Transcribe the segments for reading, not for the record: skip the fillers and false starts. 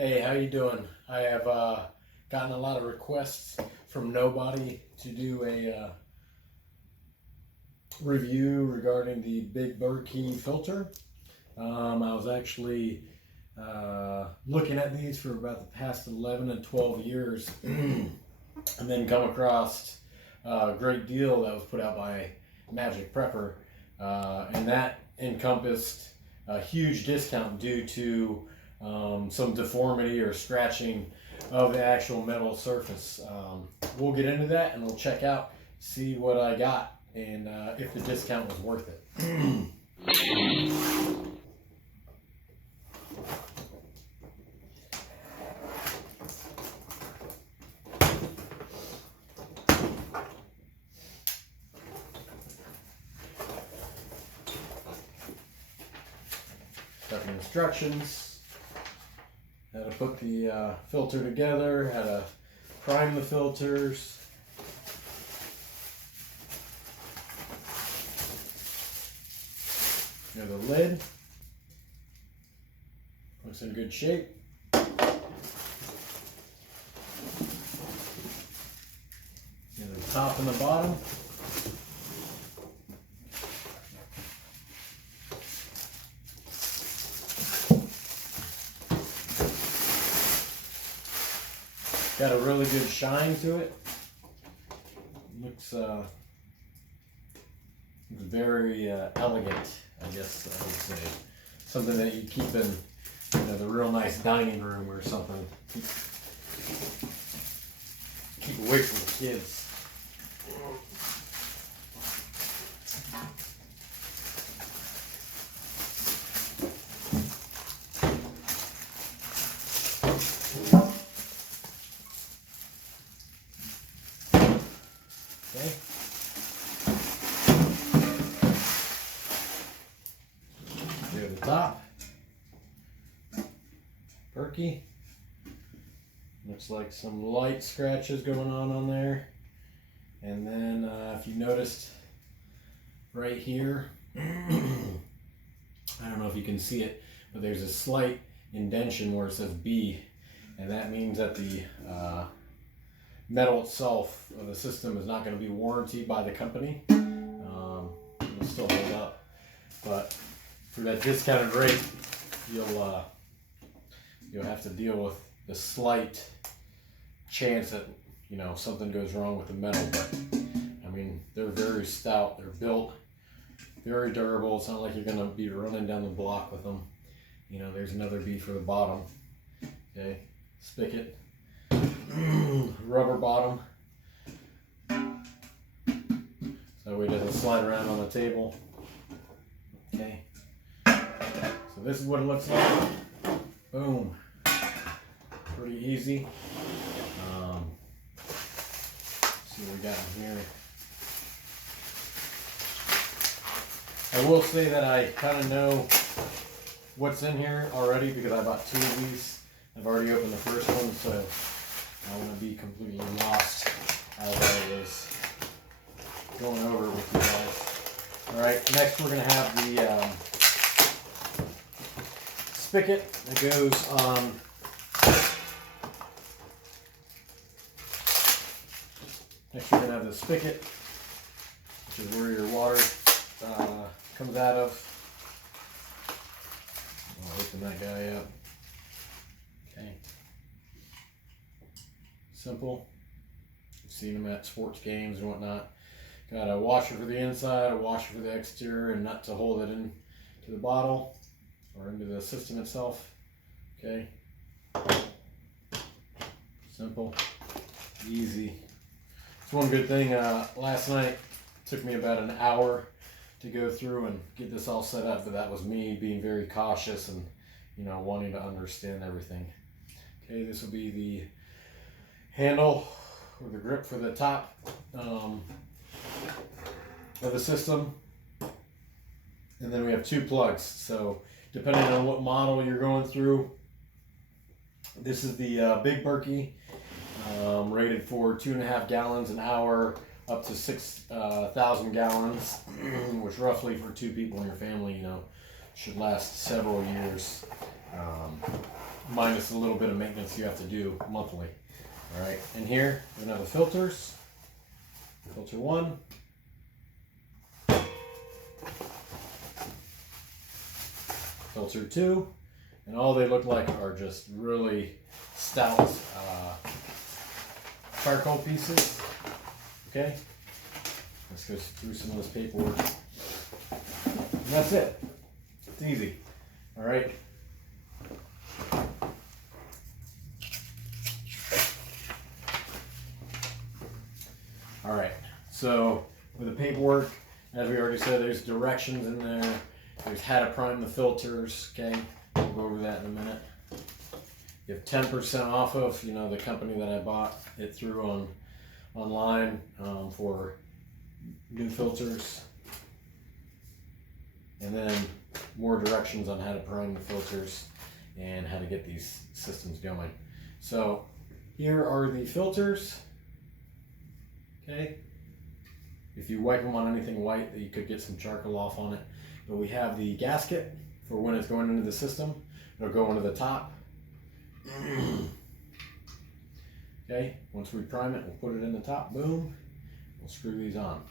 Hey, how you doing? I have gotten a lot of requests from nobody to do a review regarding the Big Berkey filter. I was actually looking at these for about the past 11 and 12 years and then come across a great deal that was put out by Magic Prepper, and that encompassed a huge discount due to some deformity or scratching of the actual metal surface. We'll get into that and we'll check out, see what I got, and if the discount was worth it. Got the instructions, how to put the filter together, how to prime the filters. You know, the lid looks in good shape. You know, the top and the bottom. Got a really good shine to it. Looks very elegant, I guess I would say. Something that you keep in, the real nice dining room or something. Keep away from the kids. Okay. There the top. Berkey. Looks like some light scratches going on there. And then if you noticed right here, I don't know if you can see it, but there's a slight indentation where it says B, and that means that the metal itself of the system is not going to be warranted by the company. It'll still hold up, but for that discounted rate, you'll have to deal with the slight chance that something goes wrong with the metal. But I mean, they're very stout. They're built very durable. It's not like you're going to be running down the block with them. There's another B for the bottom. Okay, spigot. Rubber bottom, so that way it doesn't slide around on the table. Okay, so this is what it looks like. Boom, pretty easy. Let's see what we got in here. I will say that I kind of know what's in here already because I bought 2 of these. I've already opened the first one, so I want to be completely lost as I was going over it with you guys. Alright, next we're going to have the spigot that goes on next we're going to have the spigot, which is where your water comes out of. I'll open that guy up. Okay. Simple. You've seen them at sports games and whatnot. Got a washer for the inside, a washer for the exterior, and nut to hold it in to the bottle or into the system itself. Okay. Simple. Easy. It's one good thing. Last night it took me about an hour to go through and get this all set up, but that was me being very cautious and wanting to understand everything. Okay, this will be the handle or the grip for the top of the system, and then we have 2 plugs. So depending on what model you're going through, this is the Big Berkey, rated for 2.5 gallons an hour up to 6,000 gallons, which roughly for 2 people in your family, should last several years. minus a little bit of maintenance you have to do monthly. All right, and here we're gonna have the filters. Filter 1. Filter 2. And all they look like are just really stout charcoal pieces. Okay, let's go through some of this paperwork. And that's it. It's easy. All right. All right. So with the paperwork, as we already said, there's directions in there. There's how to prime the filters. Okay, we'll go over that in a minute. You have 10% off of, you know, the company that I bought it through online for new filters, and then more directions on how to prime the filters and how to get these systems going. So here are the filters. Okay, if you wipe them on anything white, you could get some charcoal off on it. But we have the gasket for when it's going into the system. It'll go into the top. Okay, once we prime it, we'll put it in the top. Boom. We'll screw these on.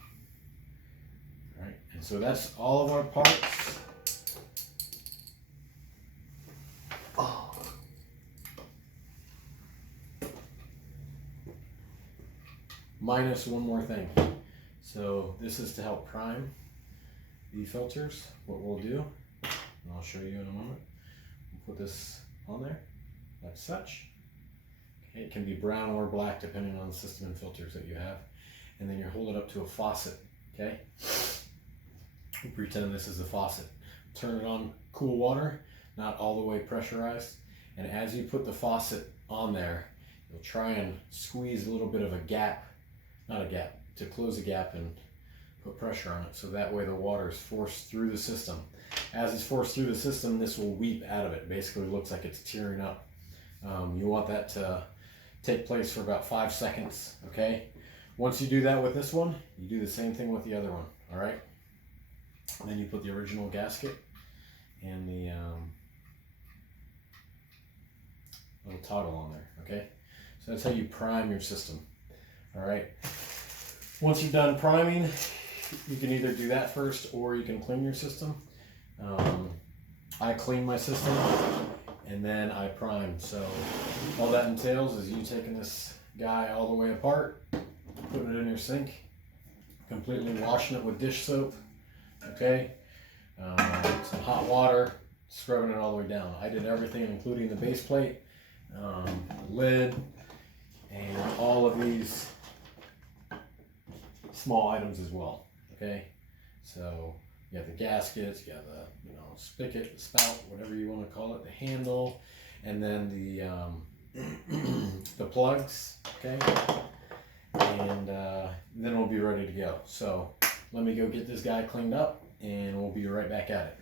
All right, and so that's all of our parts. Oh. Minus one more thing. So this is to help prime the filters. What we'll do, and I'll show you in a moment. We'll put this on there like such. Okay, it can be brown or black depending on the system and filters that you have. And then you hold it up to a faucet. Okay, we'll pretend this is the faucet. Turn it on cool water, not all the way pressurized. And as you put the faucet on there, you'll try and squeeze a little bit of a gap, not a gap, to close a gap and put pressure on it, so that way the water is forced through the system. As it's forced through the system, this will weep out of it. Basically, it looks like it's tearing up. You want that to take place for about 5 seconds. Okay. Once you do that with this one, you do the same thing with the other one. All right. And then you put the original gasket and the little toggle on there. Okay. So that's how you prime your system. All right. Once you're done priming, you can either do that first or you can clean your system. I clean my system and then I prime. So all that entails is you taking this guy all the way apart, putting it in your sink, completely washing it with dish soap, okay, some hot water, scrubbing it all the way down. I did everything including the base plate, lid, and all of these small items as well. Okay, so you have the gaskets, you have the spigot, the spout, whatever you want to call it, the handle, and then the plugs. Okay, and then we'll be ready to go. So let me go get this guy cleaned up, and we'll be right back at it.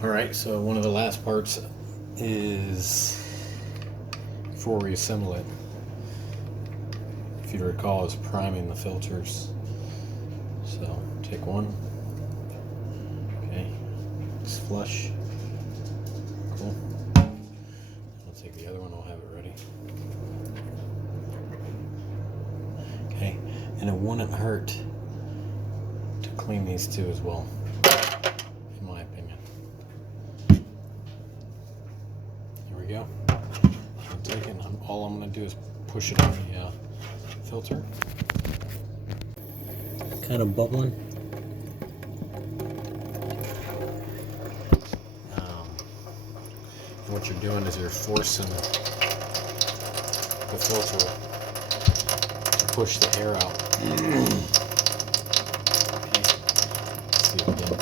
All right, so one of the last parts is, before we assemble it, if you recall, is priming the filters. So take one, okay, just flush, cool. I'll take the other one, I'll have it ready. Okay, and it wouldn't hurt to clean these two as well, in my opinion. There we go. I'm taking, all I'm going to do is push it on the filter. Kind of bubbling. And what you're doing is you're forcing the filter to push the air out. Okay. Let's see it again.